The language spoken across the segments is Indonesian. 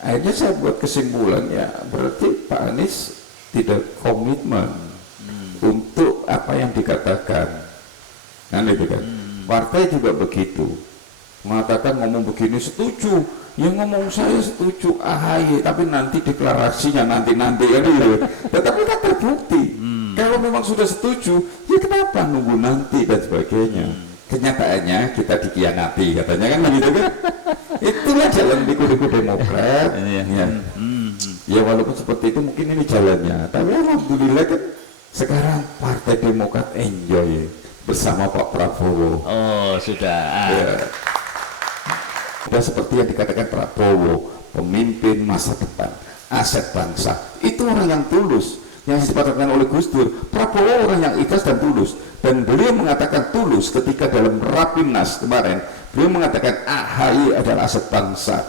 Akhirnya saya buat kesimpulan, ya berarti Pak Anies tidak komitmen untuk apa yang dikatakan, kan itu kan. Partai juga begitu, mengatakan ngomong begini setuju, ya ngomong saya setuju AHY, tapi nanti deklarasinya nanti kan gitu. Tetapi tak terbukti. Kalau memang sudah setuju, ya kenapa nunggu nanti dan sebagainya. Kenyataannya kita dikhianati katanya kan begitu kan. Itulah jalan liku-liku Demokrat. Ya walaupun seperti itu mungkin ini jalannya, tapi alhamdulillah kan sekarang Partai Demokrat enjoy bersama Pak Prabowo. Oh sudah. Ya. Sudah seperti yang dikatakan Prabowo, pemimpin masa depan, aset bangsa. Itu orang yang tulus, yang disepakatkan oleh Gus Dur. Prabowo orang yang ikhlas dan tulus, dan beliau mengatakan tulus ketika dalam Rapimnas kemarin. Beliau mengatakan AHY adalah aset bangsa,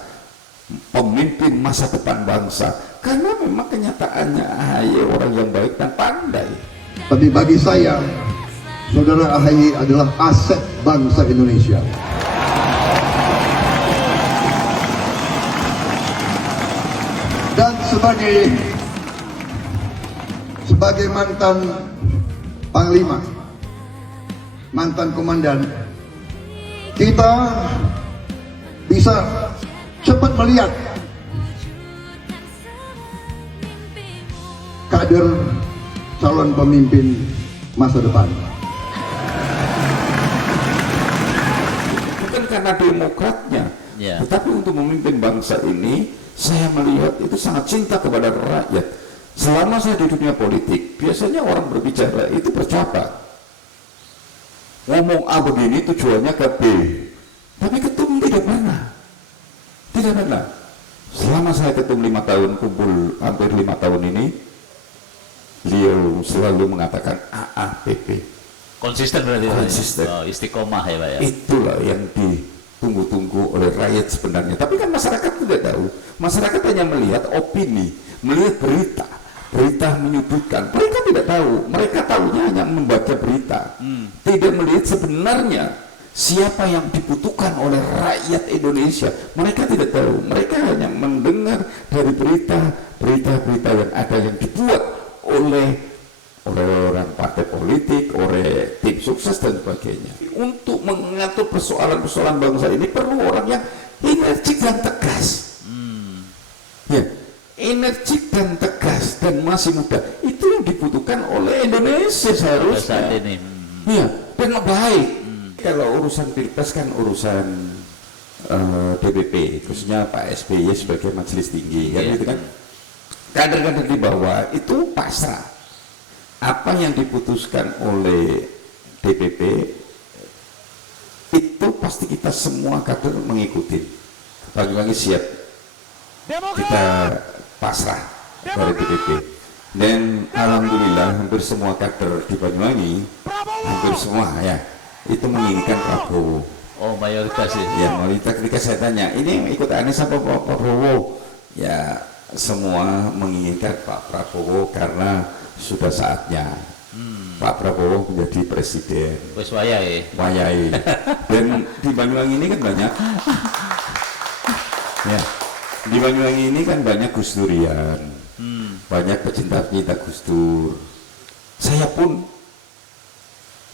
pemimpin masa depan bangsa, karena memang kenyataannya AHY orang yang baik dan pandai. Tapi bagi saya, Saudara AHY adalah aset bangsa Indonesia. Dan sebagai mantan Panglima, mantan komandan, kita bisa cepat melihat kader calon pemimpin masa depan. Bukan karena demokratnya, tetapi untuk memimpin bangsa ini, saya melihat itu sangat cinta kepada rakyat. Selama saya di dunia politik, biasanya orang berbicara itu bercabang. Ngomong A begini tujuannya ke B, tapi ketum tidak pernah. Tidak pernah. Selama saya ketum 5 tahun, kumpul hampir 5 tahun ini, beliau selalu mengatakan AAPP. Konsisten berarti. Konsisten. Oh, istiqomah ya Pak ya. Itulah yang ditunggu-tunggu oleh rakyat sebenarnya. Tapi kan masyarakat tidak tahu. Masyarakat hanya melihat opini, melihat berita. Berita menyudutkan. Mereka tidak tahu. Mereka tahunya hanya membaca berita. Tidak melihat sebenarnya siapa yang dibutuhkan oleh rakyat Indonesia. Mereka tidak tahu. Mereka hanya mendengar dari berita-berita yang ada yang dibuat oleh orang partai politik, oleh tim sukses dan sebagainya. Untuk mengatur persoalan-persoalan bangsa ini perlu orang yang energik dan tegas. Ya, energik dan tegas dan masih muda. Itu yang dibutuhkan oleh Indonesia seharusnya. Saat ini. Ya, dan baik. Kalau urusan pilpres kan urusan DPP, khususnya Pak SBY sebagai majelis tinggi, kan itu kan. Kader-kader di bawah itu pasrah. Apa yang diputuskan oleh DPP itu pasti kita semua kader mengikuti. Bagi-bagi siap. Kita pasrah dari DPP. Dan alhamdulillah hampir semua kader di Banyuwangi, hampir semua ya, itu menginginkan Prabowo. Oh mayoritas ya. Ya mayoritas. Ketika saya tanya, ini ikut Anies apa Pak Prabowo? Ya semua menginginkan Pak Prabowo karena sudah saatnya Pak Prabowo menjadi presiden. Wes wayai. Wayai. Dan di Banyuwangi ini kan banyak. Ya, di Banyuwangi ini kan banyak Gus Durian, banyak pecinta-pecinta Gus Dur. Saya pun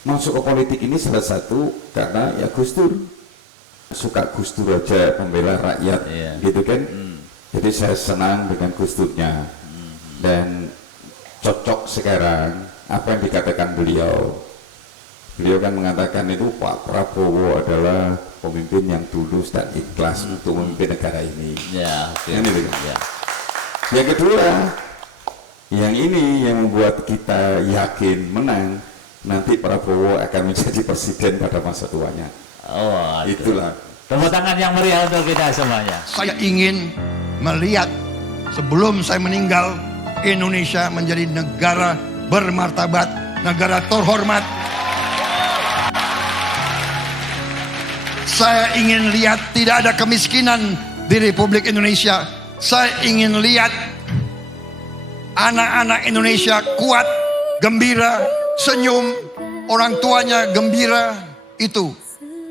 masuk ke politik ini salah satu karena ya Gus Dur. Suka Gus Dur aja, pembela rakyat, gitu kan. Jadi saya senang dengan Gus Durnya. Dan cocok sekarang apa yang dikatakan beliau. Beliau kan mengatakan itu Pak Prabowo adalah pemimpin yang tulus dan ikhlas untuk memimpin negara ini. Ya, Yang ini ya. Yang kedua, yang ini yang membuat kita yakin menang, nanti Prabowo akan menjadi presiden pada masa tuanya. Oh, itulah. Tepuk tangan yang meriah untuk kita semuanya. Saya ingin melihat sebelum saya meninggal, Indonesia menjadi negara bermartabat, negara terhormat. Saya ingin lihat tidak ada kemiskinan di Republik Indonesia. Saya ingin lihat anak-anak Indonesia kuat, gembira, senyum, orang tuanya gembira. Itu,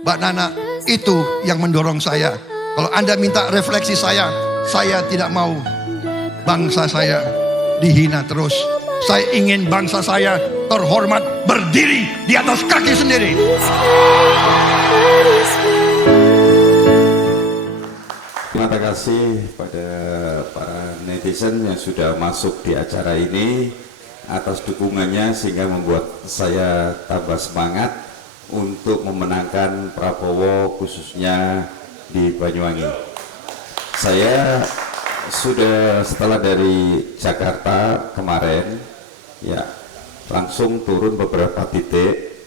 Mbak Nana, itu yang mendorong saya. Kalau Anda minta refleksi saya Saya tidak mau bangsa saya dihina terus. Saya ingin bangsa saya terhormat, berdiri di atas kaki sendiri. Terima kasih pada para netizen yang sudah masuk di acara ini atas dukungannya sehingga membuat saya tambah semangat untuk memenangkan Prabowo khususnya di Banyuwangi. Saya sudah setelah dari Jakarta kemarin ya langsung turun beberapa titik,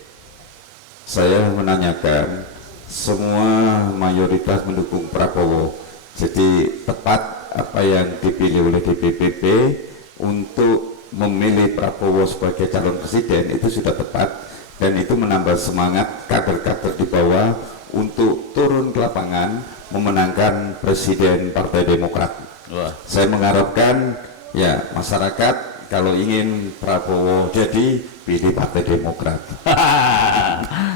saya menanyakan semua mayoritas mendukung Prabowo. Jadi tepat apa yang dipilih oleh DPP untuk memilih Prabowo sebagai calon presiden itu sudah tepat, dan itu menambah semangat kader-kader di bawah untuk turun ke lapangan memenangkan presiden Partai Demokrat. Wah. Saya mengharapkan ya masyarakat kalau ingin Prabowo jadi pilih Partai Demokrat.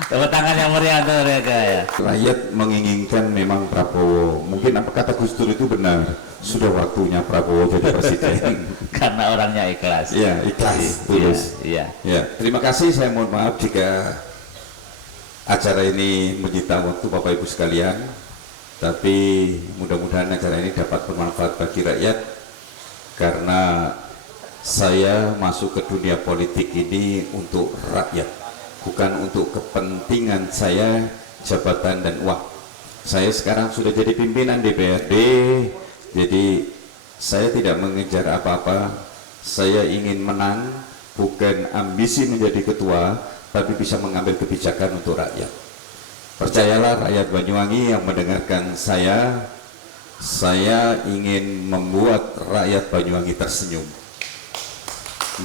Tepuk tangan yang meriah untuk mereka ya. Rakyat menginginkan memang Prabowo. Mungkin apa kata Gus Dur itu benar. Sudah waktunya Prabowo jadi presiden. Karena orangnya ikhlas. Ya, ikhlas, tulus. Iya. Ya, terima kasih. Saya mohon maaf jika acara ini menyita waktu Bapak Ibu sekalian. Tapi mudah-mudahan acara ini dapat bermanfaat bagi rakyat, karena saya masuk ke dunia politik ini untuk rakyat, bukan untuk kepentingan saya, jabatan dan uang. Saya sekarang sudah jadi pimpinan DPRD, jadi saya tidak mengejar apa-apa. Saya ingin menang, bukan ambisi menjadi ketua, tapi bisa mengambil kebijakan untuk rakyat. Percayalah rakyat Banyuwangi yang mendengarkan saya ingin membuat rakyat Banyuwangi tersenyum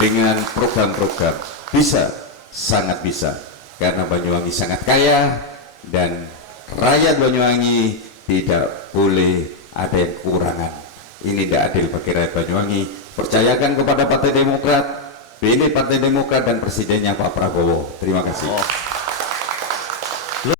dengan program-program. Bisa, sangat bisa, karena Banyuwangi sangat kaya dan rakyat Banyuwangi tidak boleh ada yang kekurangan. Ini tidak adil bagi rakyat Banyuwangi. Percayakan kepada Partai Demokrat, pilih Partai Demokrat dan presidennya Pak Prabowo. Terima kasih.